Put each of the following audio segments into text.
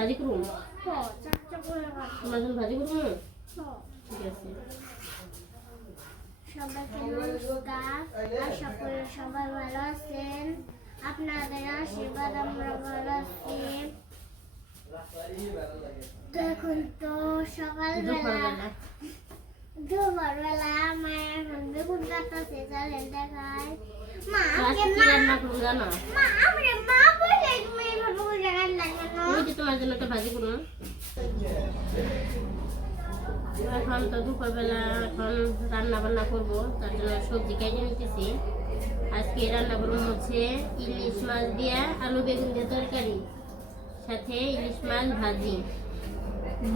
ভাজি করুন হ চাকচা করে ভাত তোমার জন্য ভাজি ঠিক আছে। সবাইকে নমস্কার। আশা করি সবাই ভালো আছেন। আপনাদের আশীর্বাদ আমরা ভালো আছি। এখন তো সকালবেলা দুপুরবেলা। দুপুরবেলা মা এখন বেগুন কাটতেছে চলেন দেখায় রান্না করব জানো? মা আমরা মা বলে তুমি এইভাবে করে রান্না কেন ওই যে তোমার জন্য একটা ভাজি করুন এখন তো দুপুরবেলা এখন রান্না বান্না করব তার জন্য সবজি কেটে নিতেছি। আজকে রান্না করব হচ্ছে ইলিশ মাছ দিয়ে আলু বেগুন দিয়ে তরকারি সাথে ইলিশ মাছ ভাজি।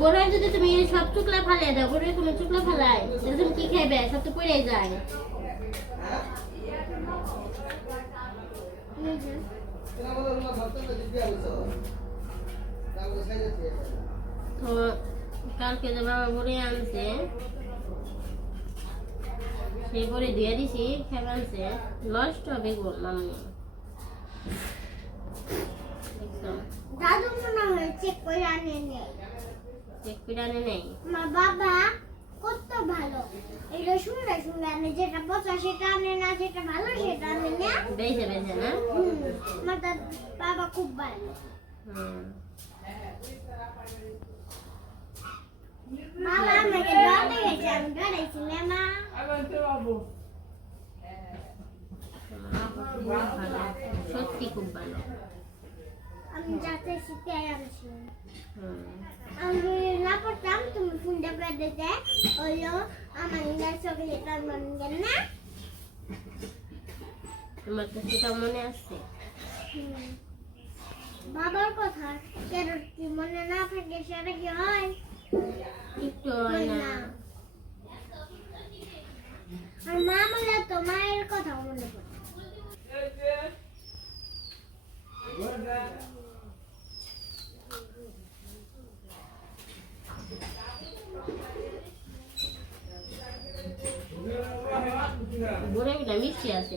বড়ার যদি তুমি সব চুকলা ফালাই দাও বড়ের কোনো চুকলা ফালাই তাহলে তুমি কি খাইবে? সব তো পড়ে যায়। এই যে, তো কালকে যে বাবা বড়ি আনছে সেই বড়ি ধুয়ে দিছি খেয়ে আনছে নষ্ট হবে গো মামি দাদু মনে হয় চেক করে আনে নেই এক পিটানে নেই? আমার বাবা কত ভালো। এটা শুনলে আনে যেটা পচা সেটা আনে না যেটা ভালো সেটা আনে না। বেজে বেজে না? আমার বাবা খুব ভালো। হুম। সত্যি খুব ভালো আমি যাতে শিখে আনছি হুম। আমি না পড়তাম তুমি ফোনটা দিতে হলো আমার ইন্দার চকলেট আনবেন না তোমার তো মনে আসছে হুম। বাবার কথা কেন কি মনে না থাকে সেটা কি হয়? একটু হয় না। আর মা মনে তো মায়ের কথা মনে পড়ে বড় একটা মিষ্টি আছে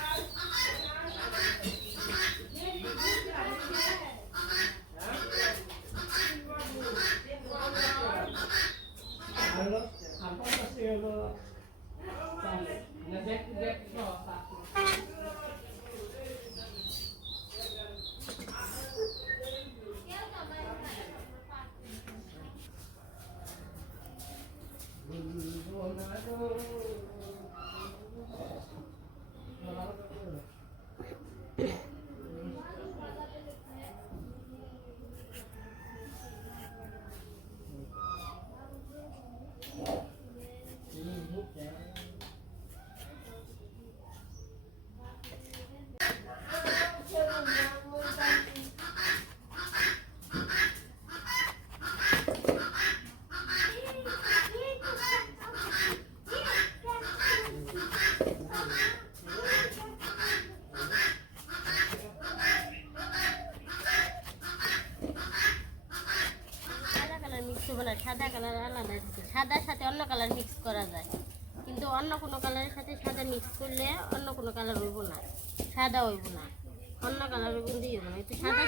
সাদা কালার মিক্স হবে না সাদা কালার আলাদা থাকে সাদার সাথে অন্য কালার মিক্স করা যায়। কিন্তু অন্য কোনো কালারের সাথে সাদা মিক্স করলে অন্য কোনো কালার হইব না। সাদা হইব না। অন্য কালার কিন্তু হইব না। কিন্তু সাদার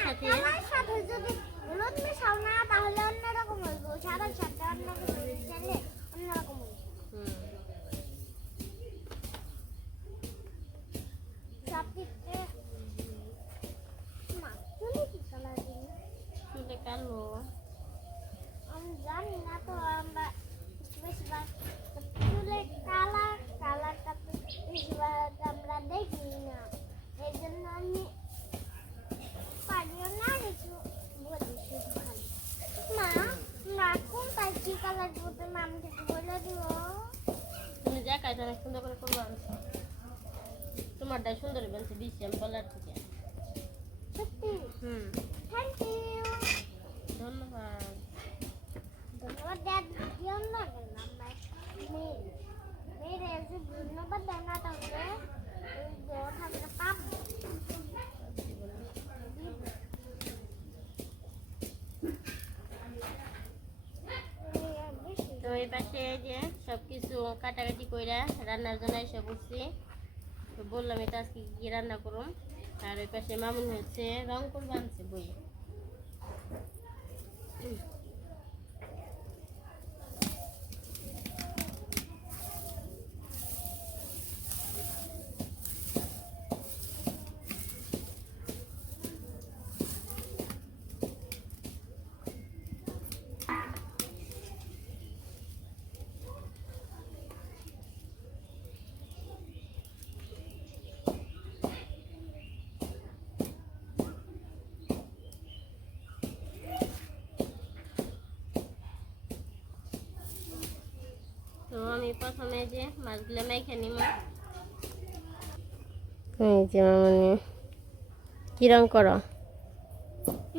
সাথে যদি হলুদ মেশাও না তাহলে অন্যরকম হইব। সাদার সাথে অন্যরকম মিশালে অন্যরকম হইব। কালো। আমি জানি না তো আমরা বেশিরভাগ আসলে কালার কালারটা আমরা দেখি না। এই জন্য আমি পারিও না কিছু বলি শুধু খালি। মা মা, কোন তাই কি কালার বলতে মা আমাকে একটু বলে দিও। তুমি যা কাজ অনেক সুন্দর করে করব। তোমারটাই সুন্দর বলছে দিচ্ছি আমি কালার থেকে। তো এই পাশে যে সব কিছু কাটাকাটি কইরা রান্নার জন্য এসে বসছি তো বললাম এটা আজকে কি রান্না করুম আর ওই পাশে মামুন হচ্ছে রং করব আনছে বই তো আমি প্রথমে যে মাছগুলো মেখে নিব। এই যে মামনি কি রং করো?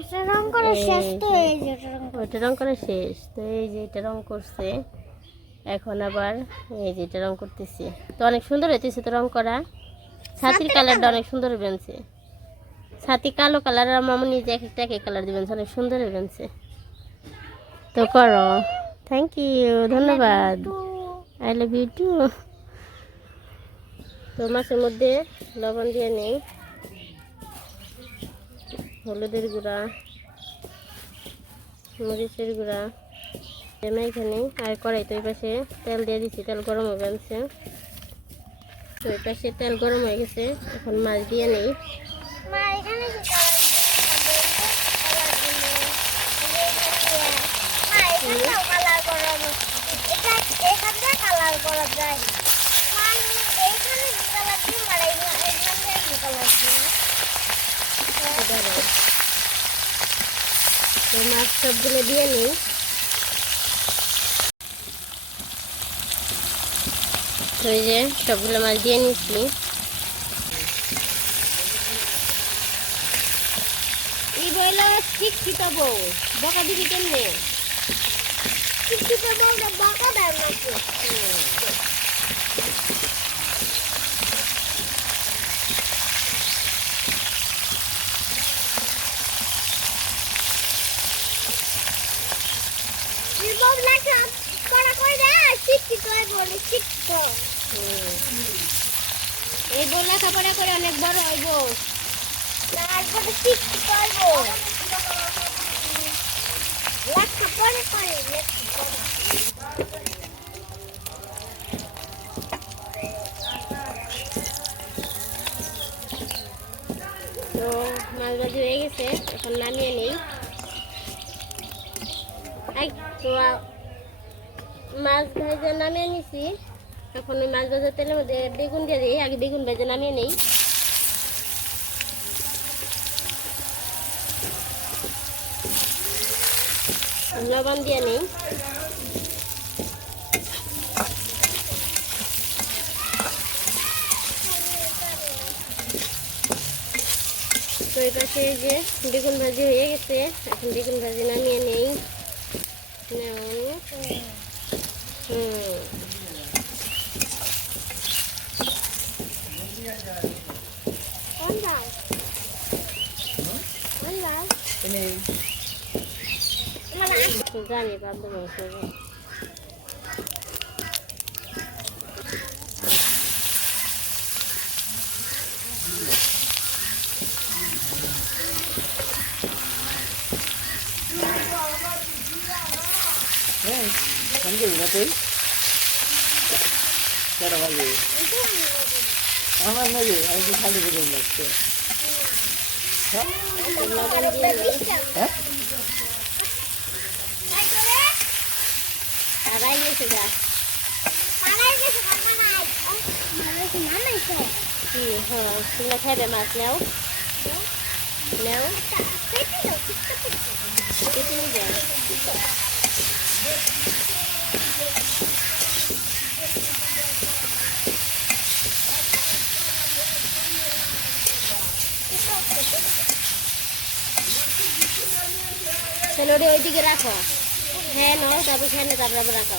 এটা রং করে শেষ তো এই যে এটা রং ওইটা রং করা শেষ। তো এই যে এটা রং করছে। এখন আবার এই যে এটা রং করতেছি। তো অনেক সুন্দর হইতেছে তো রং করা। ছাতির কালারটা অনেক সুন্দর বেনছে ছাতি কালো কালার আর মামু নিজে এক একটা এক কালার দিবেন অনেক সুন্দর বেনছে তো করো। থ্যাংক ইউ ধন্যবাদ। আই লাভ ইউ টু তো মাছের মধ্যে লবণ দিয়ে নেই। হলুদের গুঁড়া, মরিচের গুঁড়া, এমনি এখানে আর কড়াই তো পাশে তেল দিয়ে দিচ্ছি তেল গরম হয়ে গেছে। তো পাশে তেল গরম হয়ে গেছে, এখন মাছ দিয়ে নেই মা এখানে কি কালার করাবো এটা এখান থেকে কালার করা যায় মানে এইখানে কি কালার দিই আর এখান থেকে কি কালার দিই এবারে তো মাছ সবগুলো দিয়ে নেই তো এই যে সবগুলো মাছ দিয়ে নিচ্ছি এই বইলো শিক্ষিত বউ। বকা দিবি কেমনে? বলে এই বউ লেখাপড়া করে অনেক বড় হইব তারপরে শিক্ষিত হইব লেখা পরে করে মাছ ভাজি হয়ে গেছে, এখন নামিয়ে মাছ ভাজা নামিয়ে নিছি। এখন মাছ ভাজার তেলের মধ্যে বেগুন দিয়ে দিই, আগে বেগুন ভেজে নামিয়ে নেই। লবণ দিয়ে নেই তো এই পাশে এই যে বেগুন ভাজি হয়ে গেছে এখন বেগুন ভাজি নামিয়ে নেই নেও। হুম কোন যায় জানি বাবু মাংস হ্যাঁ আমি যাবি না তুই কেন ভাবি আমার নাকি আমি তো খালি বেগুন লাগছে হ্যাঁ আগাই গেছে গেছে কি নামাইছে কি হ্যাঁ খাবে মাছ নেও। নেও। যাও। সেলোডে ওইদিকে রাখো। ফ্যানে তারপর রাখো।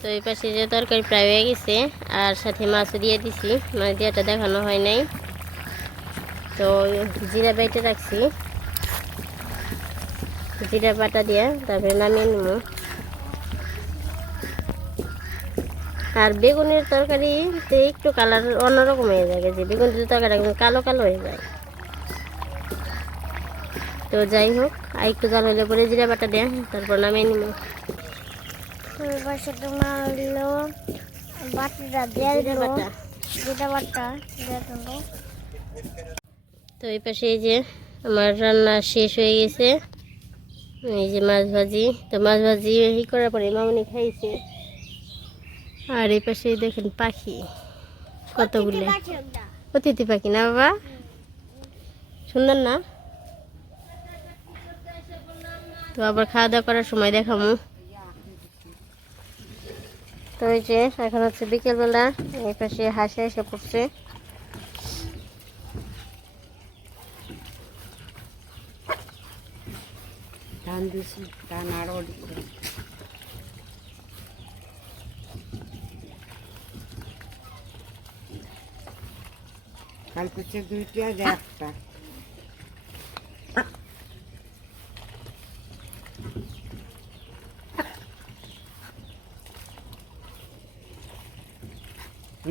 তো এই পাশে যে তরকারি প্রায় হয়ে গেছে, আর সাথে মাছও দিয়ে দিছি মাছ দিয়েটা দেখানো হয় নাই। তো জিরা বেটে রাখছি। জিরা বাটা দিয়ে তারপরে নামিয়ে নেব আর বেগুনের তরকারিতে একটু কালার অন্যরকম হয়ে যায় যে বেগুনের তরকারি একদম কালো কালো হয়ে যায়। তো যাই হোক আর একটু জাল হলে পরে জিরা বাটা দেয় তারপর নামিয়ে নিব। পাশে তোমার হলো বাটিটা দিয়ে জিরা বাটা। যেটা বাটা তো এই পাশে এই যে আমার রান্না শেষ হয়ে গেছে। এই যে মাছ ভাজি তো মাছ ভাজি ই করার পরে মামনি খাইছে। আর এই পাশে দেখেন পাখি কতগুলো? অতিথি পাখি না বাবা? সুন্দর না? তো আবার খাওয়া দাওয়া করার সময় দেখামু তো এই যে এখন হচ্ছে বিকেলবেলা এই পাশে হাসে এসে পড়ছে ধান দিছি ধান আরও দিছি কাল করছে দুইটা যে একটা।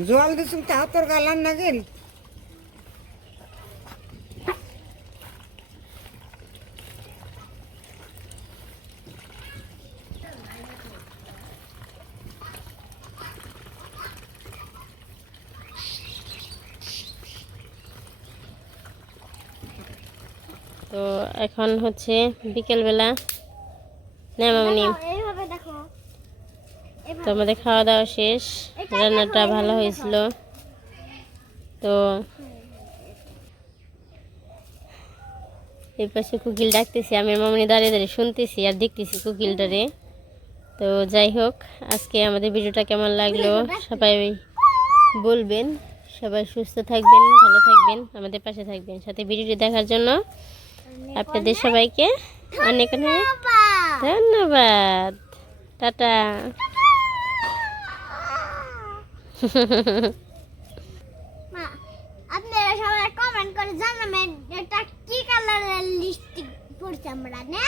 জল দিছুম তা তোর গালান না তো এখন হচ্ছে বিকেলবেলা না মামনি দেখো, তো আমাদের খাওয়া দাওয়া শেষ রান্নাটা ভালো হয়েছিল। তো এই পাশে কুকিল ডাকতেছি আমি মামনি দাঁড়িয়ে দাঁড়িয়ে শুনতেছি আর দেখতেছি কুকিলটারে। তো যাই হোক আজকে আমাদের ভিডিওটা কেমন লাগল সবাই বলবেন সবাই সুস্থ থাকবেন ভালো থাকবেন আমাদের পাশে থাকবেন সাথে ভিডিওটি দেখার জন্য। আপনাদের সবাইকে অনেক অনেক ধন্যবাদ। টাটা। মা আপনারা সবাই কমেন্ট করে জানাবেন এটা কি কালারের লিপস্টিক পরছি আমরা না?